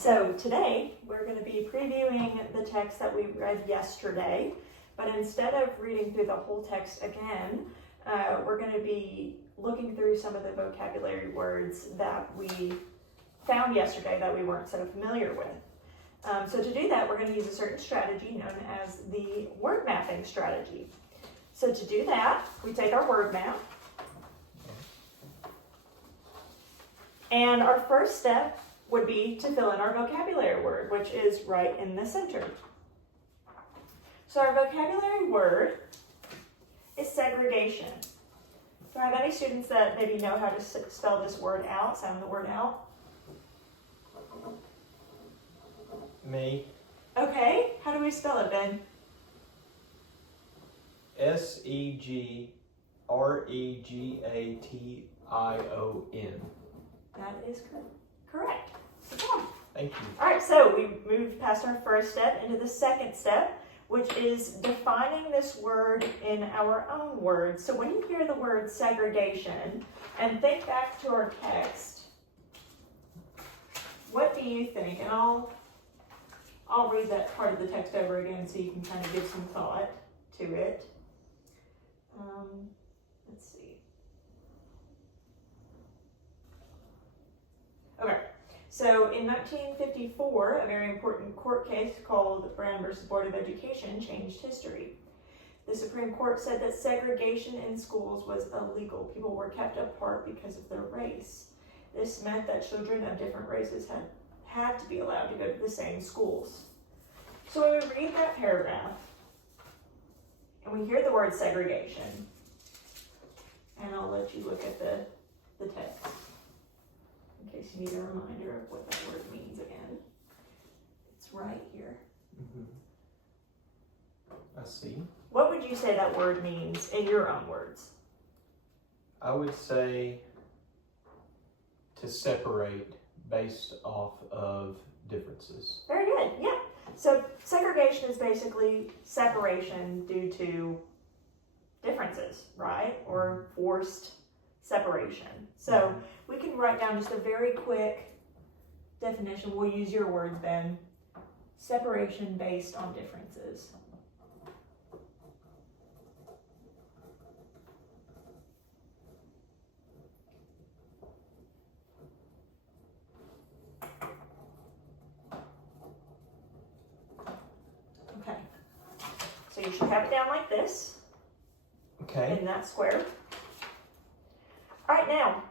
So today we're going to be previewing the text that we read yesterday, but instead of reading through the whole text again, we're going to be looking through some of the vocabulary words that we found yesterday that we weren't so familiar with. So to do that, we're going to use a certain strategy known as the word mapping strategy. So to do that, we take our word map, and our first step would be to fill in our vocabulary word, which is right in the center. So our vocabulary word is segregation. Do I have any students that maybe know how to spell this word out, sound the word out? Me. Okay, how do we spell it, Ben? Segregation. That is correct. Good job. Thank you. All right, so we moved past our first step into the second step, which is defining this word in our own words. So when you hear the word segregation and think back to our text, what do you think? And I'll read that part of the text over again so you can kind of give some thought to it. Let's see. Okay. So in 1954, a very important court case called Brown versus Board of Education changed history. The Supreme Court said that segregation in schools was illegal. People were kept apart because of their race. This meant that children of different races had to be allowed to go to the same schools. So when we read that paragraph and we hear the word segregation, and I'll let you look at the text in case you need a reminder of what that word means again. It's right here. I see. What would you say that word means in your own words? I would say to separate based off of differences. Very good, yeah. So segregation is basically separation due to differences, right? Or forced separation. So we can write down just a very quick definition. We'll use your words, Ben. Separation based on differences. Okay. So you should have it down like this. Okay. In that square. All right, now,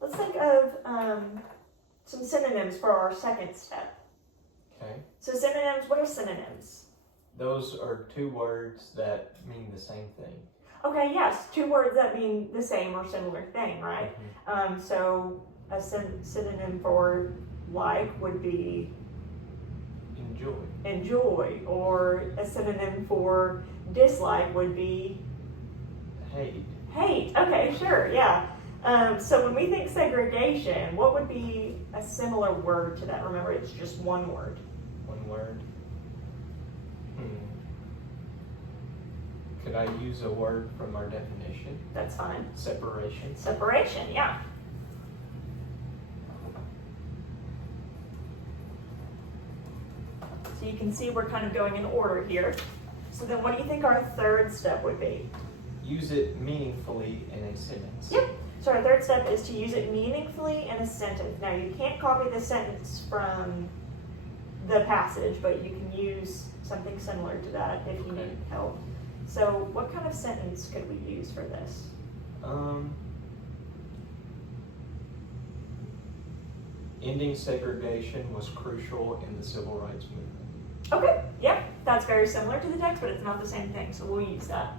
let's think of some synonyms for our second step. Okay. So synonyms, what are synonyms? Those are two words that mean the same thing. Okay, yes, two words that mean the same or similar thing, right? So a synonym for like would be enjoy, or a synonym for dislike would be hate. Okay, sure, yeah. So when we think segregation, what would be a similar word to that? Remember, it's just one word. One word. Could I use a word from our definition? That's fine. Separation. Separation, yeah. So you can see we're kind of going in order here. So then what do you think our third step would be? Use it meaningfully in a sentence. Yep. So our third step is to use it meaningfully in a sentence. Now you can't copy the sentence from the passage, but you can use something similar to that if you need help. So what kind of sentence could we use for this? Ending segregation was crucial in the civil rights movement. Okay, yep, that's very similar to the text, but it's not the same thing, so we'll use that.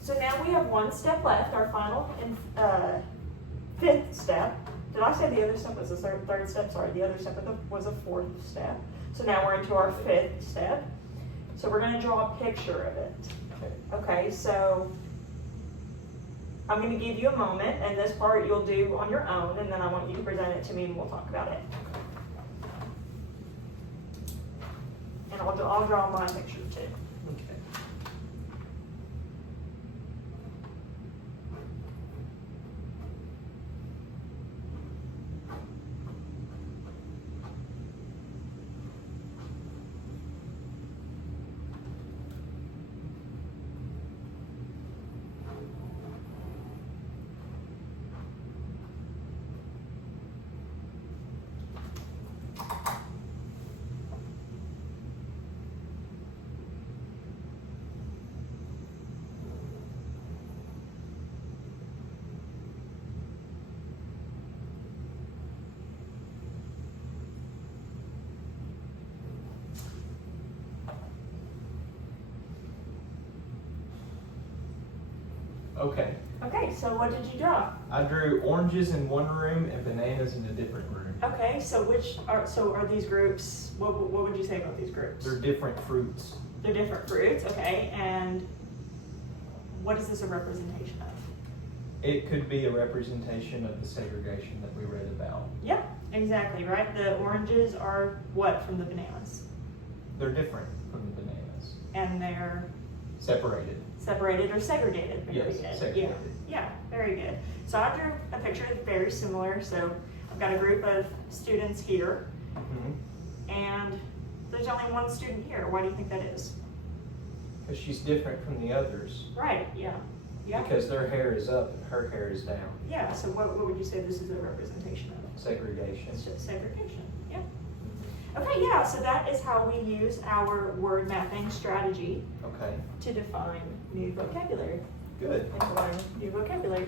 So now we have one step left, our final and fifth step. Did I say the other step was the third step? Sorry, the other step was a fourth step. So now we're into our fifth step. So we're gonna draw a picture of it. Okay. Okay, so I'm gonna give you a moment, and this part you'll do on your own, and then I want you to present it to me and we'll talk about it. And I'll draw my picture too. Okay. Okay. Okay, so what did you draw? I drew oranges in one room and bananas in a different room. Okay, so are these groups, what would you say about these groups? They're different fruits. They're different fruits, okay, and what is this a representation of? It could be a representation of the segregation that we read about. Yeah, exactly, right? The oranges are what from the bananas? They're different from the bananas. And they're Separated. separated or segregated? Very Yes, good. segregated. Yeah, very good. So I drew a picture that's very similar. So I've got a group of students here, Mm-hmm. and there's only one student here. Why do you think that is? Because she's different from the others. Right, yeah. Yeah. Because their hair is up and her hair is down. Yeah, so what would you say this is a representation of? Segregation. It's just segregation, yeah. Okay, yeah, so that is how we use our word mapping strategy Okay. to define new vocabulary Good. and to learn new vocabulary.